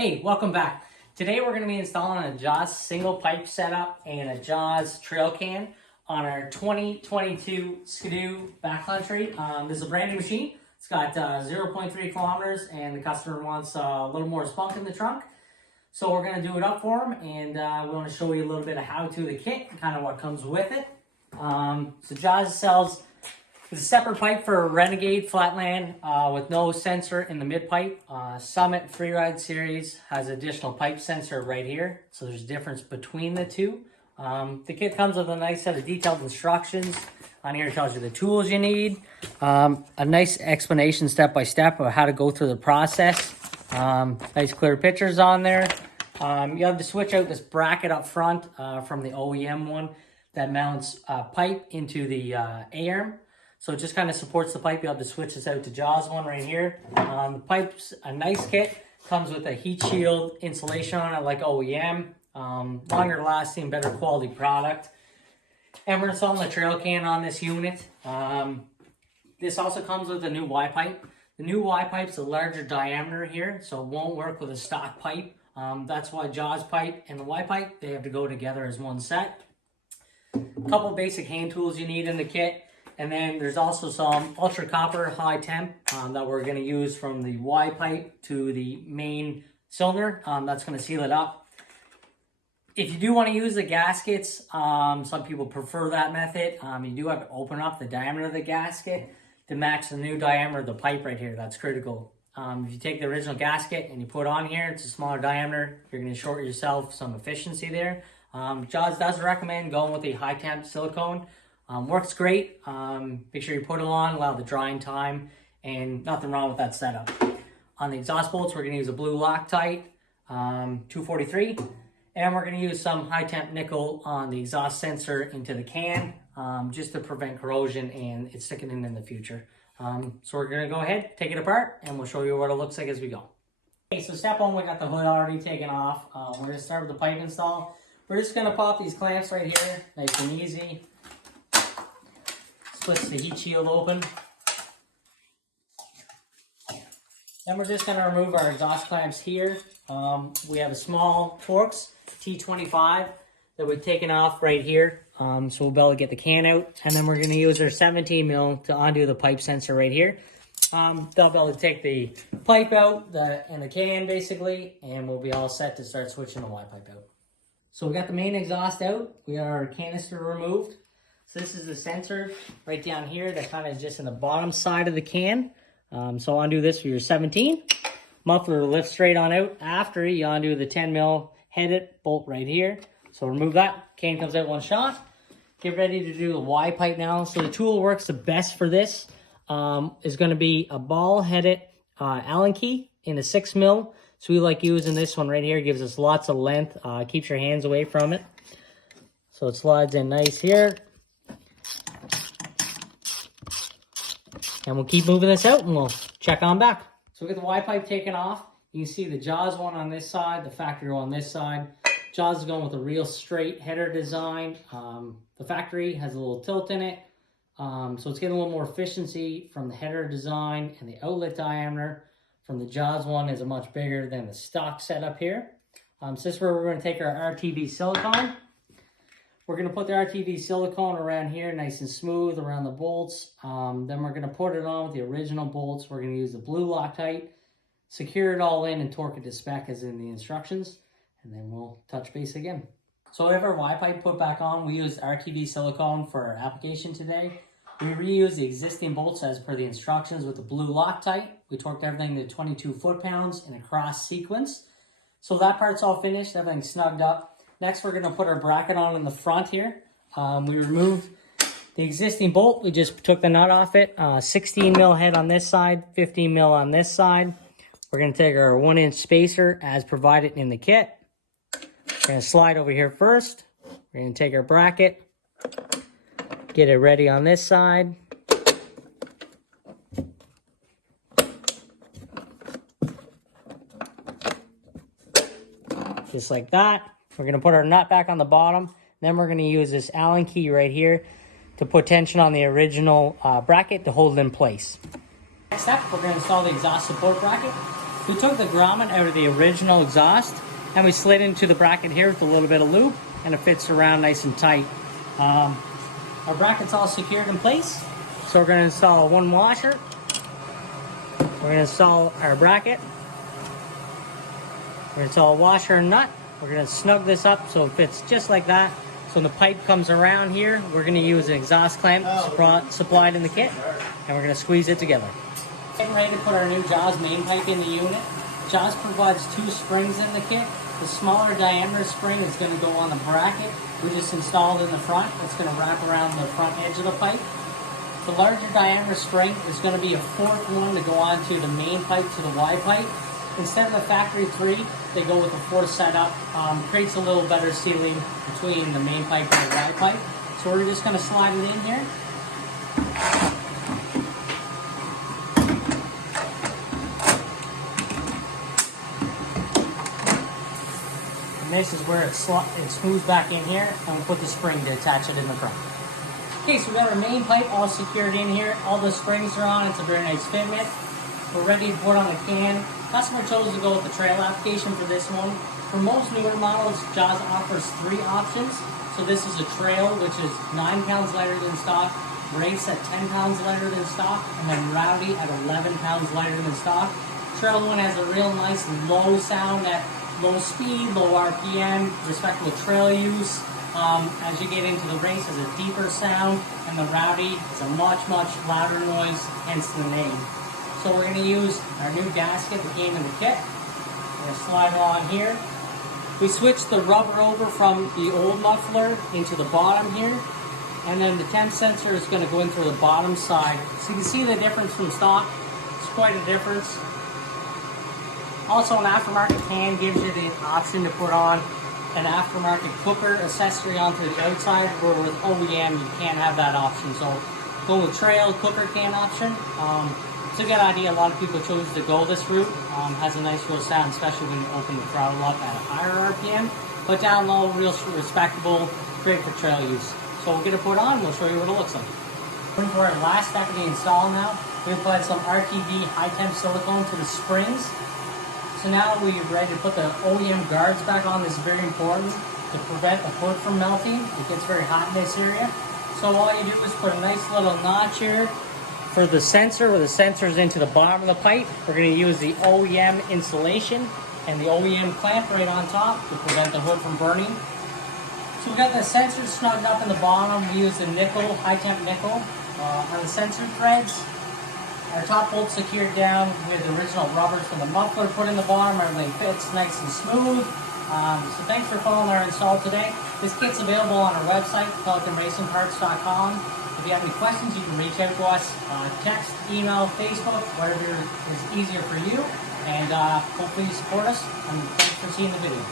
Hey, welcome back. Today we're going to be installing a Jaws single pipe setup and a Jaws trail can on our 2022 Skidoo backcountry. This is a brand new machine. It's got 0.3 kilometers and the customer wants a little more spunk in the trunk. So we're going to do it up for them, and we want to show you a little bit of how to the kit and kind of what comes with it. So Jaws sells a separate pipe for Renegade Flatland with no sensor in the mid pipe. Summit Freeride Series has additional pipe sensor right here, so there's a difference between the two. The kit comes with a nice set of detailed instructions. On here it tells you the tools you need, a nice explanation step by step of how to go through the process. Nice clear pictures on there. You have to switch out this bracket up front from the OEM one that mounts pipe into the A-arm. So it just kind of supports the pipe. You'll have to switch this out to Jaws one right here. The pipe's a nice kit. Comes with a heat shield insulation on it like OEM. Longer lasting, better quality product. And we're installing the trail can on this unit. This also comes with a new Y pipe. The new Y pipe's a larger diameter here, so it won't work with a stock pipe. That's why Jaws pipe and the Y pipe, they have to go together as one set. A couple basic hand tools you need in the kit. And then there's also some ultra copper high temp that we're going to use from the Y pipe to the main cylinder. That's going to seal it up. If you do want to use the gaskets, some people prefer that method. You do have to open up the diameter of the gasket to match the new diameter of the pipe right here. That's critical. If you take the original gasket and you put on here, it's a smaller diameter. You're going to short yourself some efficiency there. Jaws does recommend going with a high temp silicone. Works great. Make sure you put it on, allow the drying time, and nothing wrong with that setup. On the exhaust bolts, we're going to use a blue Loctite 243, and we're going to use some high temp nickel on the exhaust sensor into the can, just to prevent corrosion and it sticking in the future. So we're going to go ahead, take it apart, and we'll show you what it looks like as we go. Okay, so step one, we got the hood already taken off. We're going to start with the pipe install. We're just going to pop these clamps right here, nice and easy. Splits the heat shield open. Then we're just going to remove our exhaust clamps here. We have a small Torx T25 that we've taken off right here. So we'll be able to get the can out. And then we're going to use our 17 mil to undo the pipe sensor right here. They'll be able to take the pipe out and the can basically, and we'll be all set to start switching the Y pipe out. So we got the main exhaust out. We got our canister removed. So this is the sensor right down here that kind of just in the bottom side of the can. So undo this for your 17. Muffler lifts straight on out. After you undo the 10 mil headed bolt right here. So remove that. Can comes out one shot. Get ready to do the Y pipe now. So the tool works the best for this is going to be a ball headed Allen key in a 6 mil. So we like using this one right here. Gives us lots of length. Keeps your hands away from it. So it slides in nice here. And we'll keep moving this out and we'll check on back. So we get the Y pipe taken off. You can see the Jaws one on this side, the factory on this side. Jaws is going with a real straight header design. The factory has a little tilt in it. So it's getting a little more efficiency from the header design, and the outlet diameter from the Jaws one is much bigger than the stock setup here. So this is where we're going to take our RTV silicone. We're going to put the RTV silicone around here, nice and smooth around the bolts. Then we're going to put it on with the original bolts. We're going to use the blue Loctite, secure it all in, and torque it to spec as in the instructions. And then we'll touch base again. So we have our Y pipe put back on. We used RTV silicone for our application today. We reused the existing bolts as per the instructions with the blue Loctite. We torqued everything to 22 foot-pounds in a cross sequence. So that part's all finished, everything's snugged up. Next, we're going to put our bracket on in the front here. We removed the existing bolt. We just took the nut off it. 16 mil head on this side, 15 mil on this side. We're going to take our 1-inch spacer as provided in the kit. We're going to slide over here first. We're going to take our bracket, get it ready on this side. Just like that. We're going to put our nut back on the bottom. Then we're going to use this Allen key right here to put tension on the original bracket to hold it in place. Next step, we're going to install the exhaust support bracket. We took the grommet out of the original exhaust and we slid into the bracket here with a little bit of lube, and it fits around nice and tight. Our bracket's all secured in place, so we're going to install one washer. We're going to install our bracket. We're going to install a washer and nut. We're going to snug this up so it fits just like that. So when the pipe comes around here, we're going to use an exhaust clamp supplied in the kit, and we're going to squeeze it together. Getting ready to put our new Jaws main pipe in the unit. Jaws provides 2 springs in the kit. The smaller diameter spring is going to go on the bracket we just installed in the front. It's going to wrap around the front edge of the pipe. The larger diameter spring is going to be a 4th one to go onto the main pipe to the Y pipe. Instead of the factory 3, they go with the 4th setup. Creates a little better sealing between the main pipe and the Y pipe. So we're just going to slide it in here. And this is where it smooths back in here, and we'll put the spring to attach it in the front. Okay, so we got our main pipe all secured in here. All the springs are on. It's a very nice fitment. We're ready to put on a can. Customer chose to go with the trail application for this one. For most newer models, Jaws offers 3 options. So this is a trail, which is 9 pounds lighter than stock, race at 10 pounds lighter than stock, and then rowdy at 11 pounds lighter than stock. Trail one has a real nice low sound at low speed, low RPM, respectable trail use. As you get into the race, it's a deeper sound, and the rowdy is a much, much louder noise, hence the name. So we're going to use our new gasket that came in the kit. We're going to slide it on here. We switched the rubber over from the old muffler into the bottom here, and then the temp sensor is going to go in through the bottom side. So you can see the difference from stock. It's quite a difference. Also, an aftermarket can gives you the option to put on an aftermarket cooker accessory onto the outside, where with OEM you can't have that option. So go with trail cooker can option. It's a good idea. A lot of people chose to go this route. Has a nice real sound, especially when you open the throttle up at a higher RPM. But down low, real respectable, great for trail use. So we'll get it put on. We'll show you what it looks like. Going for our last step of the install now. We applied some RTV high temp silicone to the springs. So now we're ready to put the OEM guards back on. This is very important to prevent the hood from melting. It gets very hot in this area. So all you do is put a nice little notch here for the sensor, where the sensor is into the bottom of the pipe. We're going to use the OEM insulation and the OEM clamp right on top to prevent the hood from burning. So we got the sensor snugged up in the bottom. We use the nickel, high temp nickel on the sensor threads. Our top bolt secured down with the original rubbers from the muffler put in the bottom. Everything fits nice and smooth. So thanks for following our install today. This kit's available on our website, PelicanRacingParts.com. If you have any questions, you can reach out to us, text, email, Facebook, whatever is easier for you. And hopefully you support us. And thanks for seeing the video.